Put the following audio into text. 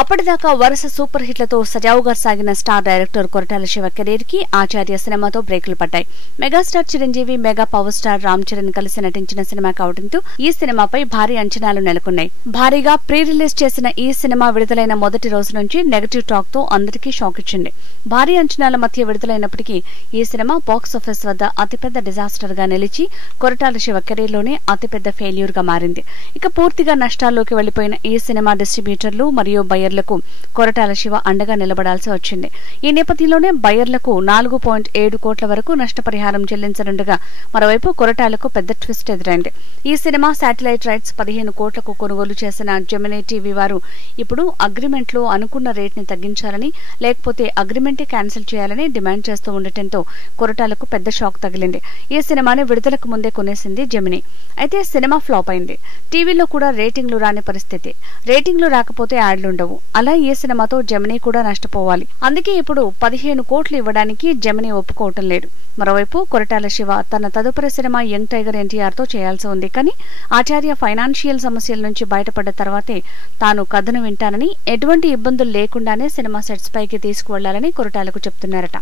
అప్పటిదాకా వరుస సూపర్ హిట్లతో సజావుగా సాగిన star director Koratala Shiva career కి ఆచార్య సినిమాతో బ్రేకులు పడ్డాయి. Megastar Chiranjeevi, mega power star Ram Charan కలిసి నటించిన సినిమా కావడంతో ఈ సినిమాపై భారీ అంచనాలు నెలకొన్నాయి. భారీగా ప్రీ రిలీజ్ చేసిన ఈ సినిమా విడుదలైన మొదటి రోజు నుంచి నెగటివ్ టాక్ తో అందరికీ షాక్ ఇచ్చింది. భారీ అంచనాల మధ్య విడుదలైనప్పటికీ ఈ సినిమా బాక్సాఫీస్ వద్ద అతిపెద్ద డిజాస్టర్ గా నిలిచి కొరటాల శివ కెరీర్ లోనే అతిపెద్ద ఫెయిల్యూర్ గా మారింది. ఇక పూర్తిగా నష్టాల్లోకి వెళ్లిపోయిన ఈ సినిమా డిస్ట్రిబ్యూటర్లు మరియు బయ్యర్లకు కొరటాల శివ అండగా నిలబడాల్సి వచ్చింది. ఈ నేపథ్యంలోనే బయ్యర్లకు 4.7 కోట్ల వరకు నష్టపరిహారం చెల్లించనుండగా మరోవైపు కొరటాలకు పెద్ద ట్విస్ట్ ఎదురైంది. ఈ సినిమా శాటిలైట్ రైట్స్ 15 కోట్లకు కొనుగోలు చేసిన జెమినీ టీవీ వారు ఇప్పుడు అగ్రిమెంట్ లో అనుకున్న రేట్ ని తగ్గించాలని, లేకపోతే అగ్రిమెంటే క్యాన్సిల్ చేయాలని డిమాండ్ చేస్తూ ఉండటంతో కొరటాలకు పెద్ద షాక్ తగిలింది. ఈ సినిమాని విడుదలకు ముందే కొనేసింది జెమినీ. అయితే సినిమా ఫ్లాప్ అయింది. టీవీలో కూడా రేటింగ్లు రాని పరిస్థితి. రేటింగ్లు రాకపోతే యాడ్లుండవు. అలా ఈ సినిమాతో జెమినీ కూడా నష్టపోవాలి. అందుకే ఇప్పుడు 15 కోట్లు ఇవ్వడానికి జెమినీ ఒప్పుకోవటం లేదు. మరోవైపు కొరటాల శివ తన తదుపరి సినిమా యంగ్ టైగర్ ఎన్టీఆర్ తో చేయాల్సి ఉంది. కానీ ఆచార్య ఫైనాన్షియల్ సమస్యల నుంచి బయటపడ్డ తర్వాతే తాను కథను వింటానని, ఎటువంటి ఇబ్బందులు లేకుండానే సినిమా సెట్స్ పైకి తీసుకువెళ్లాలని కొరటాలకు చెప్తున్నారట.